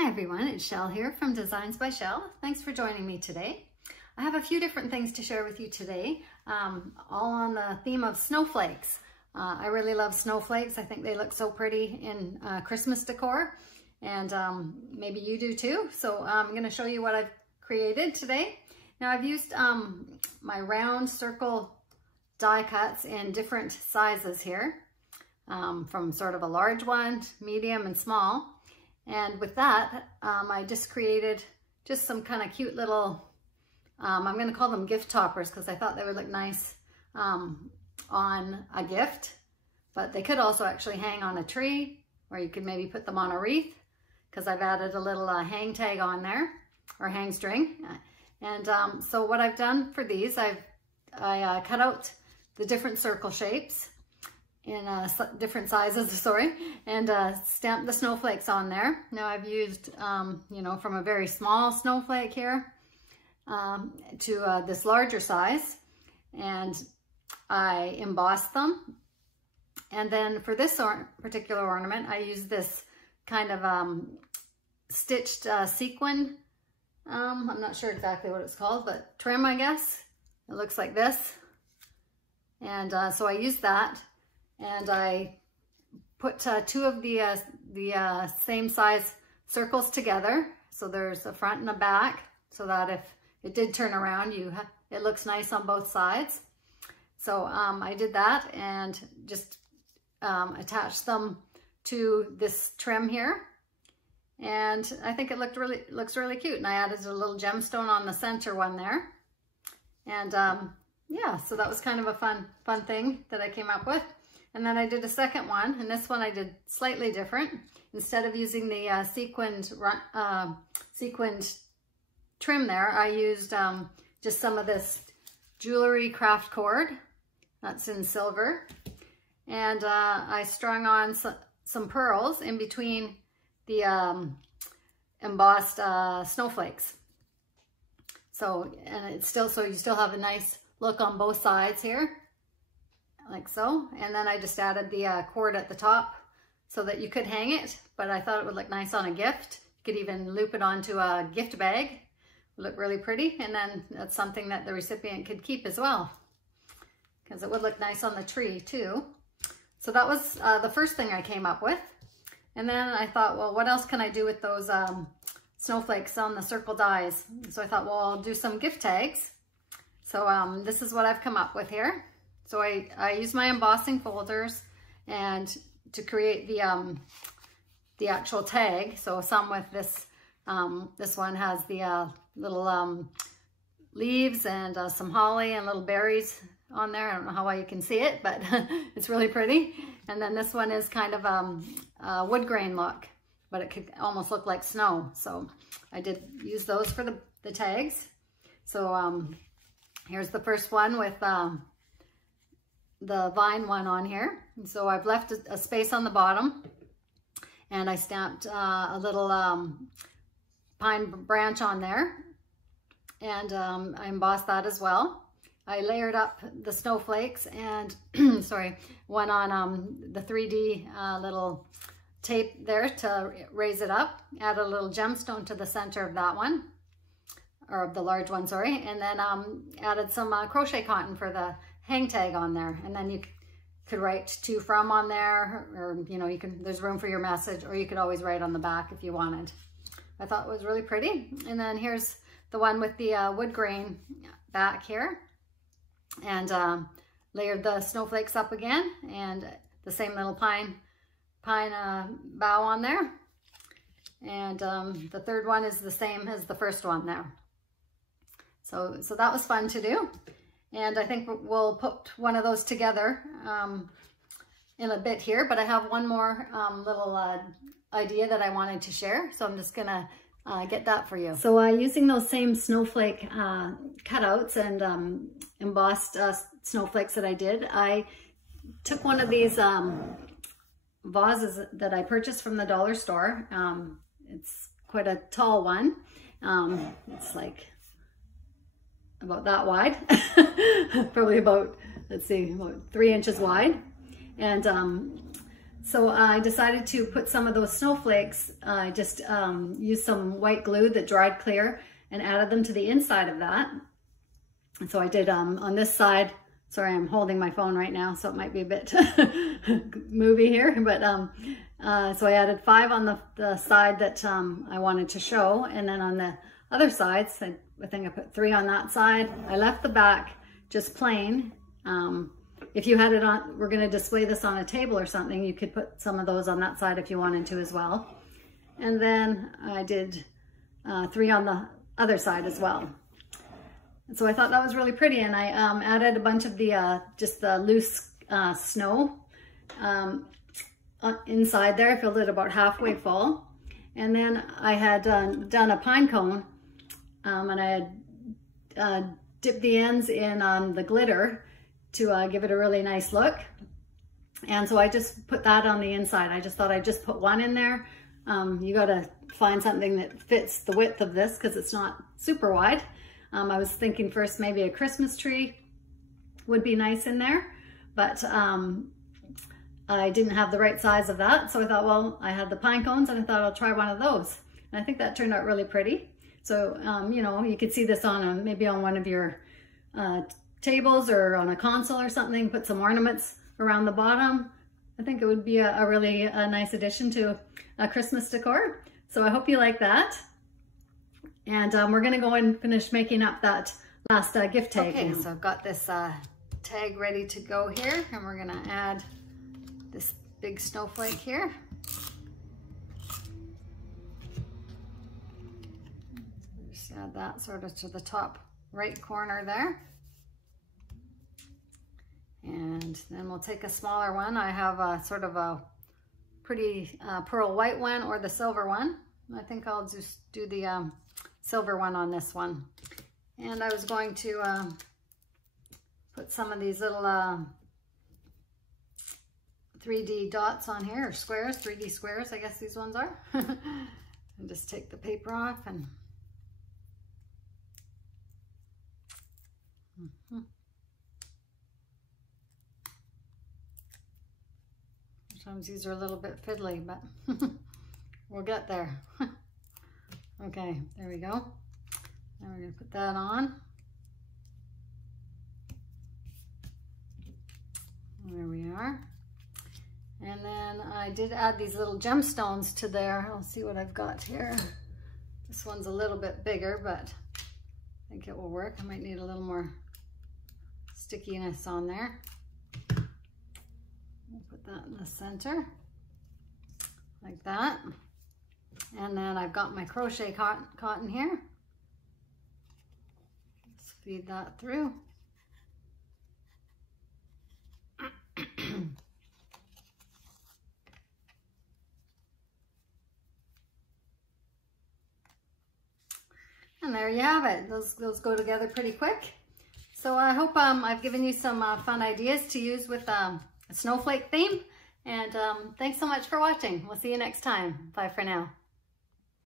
Hi everyone, it's Shell here from Designs by Shell. Thanks for joining me today. I have a few different things to share with you today, all on the theme of snowflakes. I really love snowflakes. I think they look so pretty in Christmas decor, and maybe you do too. So I'm going to show you what I've created today. Now I've used my round circle die cuts in different sizes here, from sort of a large one, medium, and small. And with that, I just created just some kind of cute little, I'm going to call them gift toppers because I thought they would look nice on a gift, but they could also actually hang on a tree, or you could maybe put them on a wreath, because I've added a little hang tag on there, or hang string. And so what I've done for these, I cut out the different circle shapes in different sizes, sorry, and stamped the snowflakes on there. Now I've used, you know, from a very small snowflake here to this larger size, and I embossed them. And then for this particular ornament, I used this kind of stitched sequin, I'm not sure exactly what it's called, but trim, I guess. It looks like this. And so I used that. And I put two of the same size circles together. So there's a front and a back, so that if it did turn around, it looks nice on both sides. So I did that and just attached them to this trim here. And I think it looks really cute. And I added a little gemstone on the center one there. And yeah, so that was kind of a fun thing that I came up with. And then I did a second one, and this one I did slightly different. Instead of using the sequined trim there, I used just some of this jewelry craft cord that's in silver. And I strung on some pearls in between the embossed snowflakes. So, and it's still, so you still have a nice look on both sides here, like so. And then I just added the cord at the top so that you could hang it, but I thought it would look nice on a gift. You could even loop it onto a gift bag. It would look really pretty, and then that's something that the recipient could keep as well, because it would look nice on the tree too. So that was the first thing I came up with. And then I thought, well, what else can I do with those snowflakes on the circle dies? So I thought, well, I'll do some gift tags. So this is what I've come up with here. So I use my embossing folders and to create the actual tag. So some with this, this one has the little leaves and some holly and little berries on there. I don't know how well you can see it, but it's really pretty. And then this one is kind of a wood grain look, but it could almost look like snow. So I did use those for the tags. So here's the first one with the vine one on here. And so I've left a space on the bottom, and I stamped a little pine branch on there, and I embossed that as well. I layered up the snowflakes and sorry, one on the 3D little tape there to raise it up. Add a little gemstone to the center of that one, or of the large one, sorry. And then added some crochet cotton for the hang tag on there. And then you could write to from on there, or you know, there's room for your message, or you could always write on the back if you wanted. I thought it was really pretty. And then here's the one with the wood grain back here. And layered the snowflakes up again, and the same little pine bough on there. And the third one is the same as the first one there. So that was fun to do. And I think we'll put one of those together in a bit here, but I have one more little idea that I wanted to share. So I'm just gonna get that for you. So using those same snowflake cutouts and embossed snowflakes that I did, I took one of these vases that I purchased from the dollar store. It's quite a tall one. It's like about that wide, probably about, let's see, about 3 inches wide. And So I decided to put some of those snowflakes, I just used some white glue that dried clear and added them to the inside of that. And so I did on this side, sorry, I'm holding my phone right now, so it might be a bit movie here, but so I added 5 on the side that I wanted to show, and then on the other sides, I think I put 3 on that side. I left the back just plain. If you had it on, we're going to display this on a table or something, you could put some of those on that side if you wanted to as well. And then I did 3 on the other side as well. And so I thought that was really pretty, and I added a bunch of the just the loose snow inside there. I filled it about halfway full. And then I had done a pine cone, and I had dipped the ends in the glitter to give it a really nice look. And so I just put that on the inside. I just thought I'd just put 1 in there. You gotta find something that fits the width of this because it's not super wide. I was thinking first maybe a Christmas tree would be nice in there, but I didn't have the right size of that. So I thought, well, I had the pine cones and I thought I'll try one of those. And I think that turned out really pretty. So, you know, you could see this on maybe on one of your tables or on a console or something, put some ornaments around the bottom. I think it would be a really nice addition to a Christmas decor. So I hope you like that. And we're gonna go and finish making up that last gift tag. Okay, so I've got this tag ready to go here, and we're gonna add this big snowflake here. Just add that sort of to the top right corner there. And then we'll take a smaller one. I have a sort of a pretty pearl white one or the silver one. I think I'll just do the silver one on this one. And I was going to put some of these little 3D dots on here, or squares, 3D squares, I guess these ones are. And just take the paper off and sometimes these are a little bit fiddly, but we'll get there. Okay, there we go. Now we're going to put that on. There we are. And then I did add these little gemstones to there. I'll see what I've got here. This one's a little bit bigger, but I think it will work. I might need a little more stickiness on there. We'll put that in the center, like that. And then I've got my crochet cotton here. Let's feed that through. And there you have it. Those go together pretty quick. So I hope I've given you some fun ideas to use with a snowflake theme. And thanks so much for watching. We'll see you next time. Bye for now.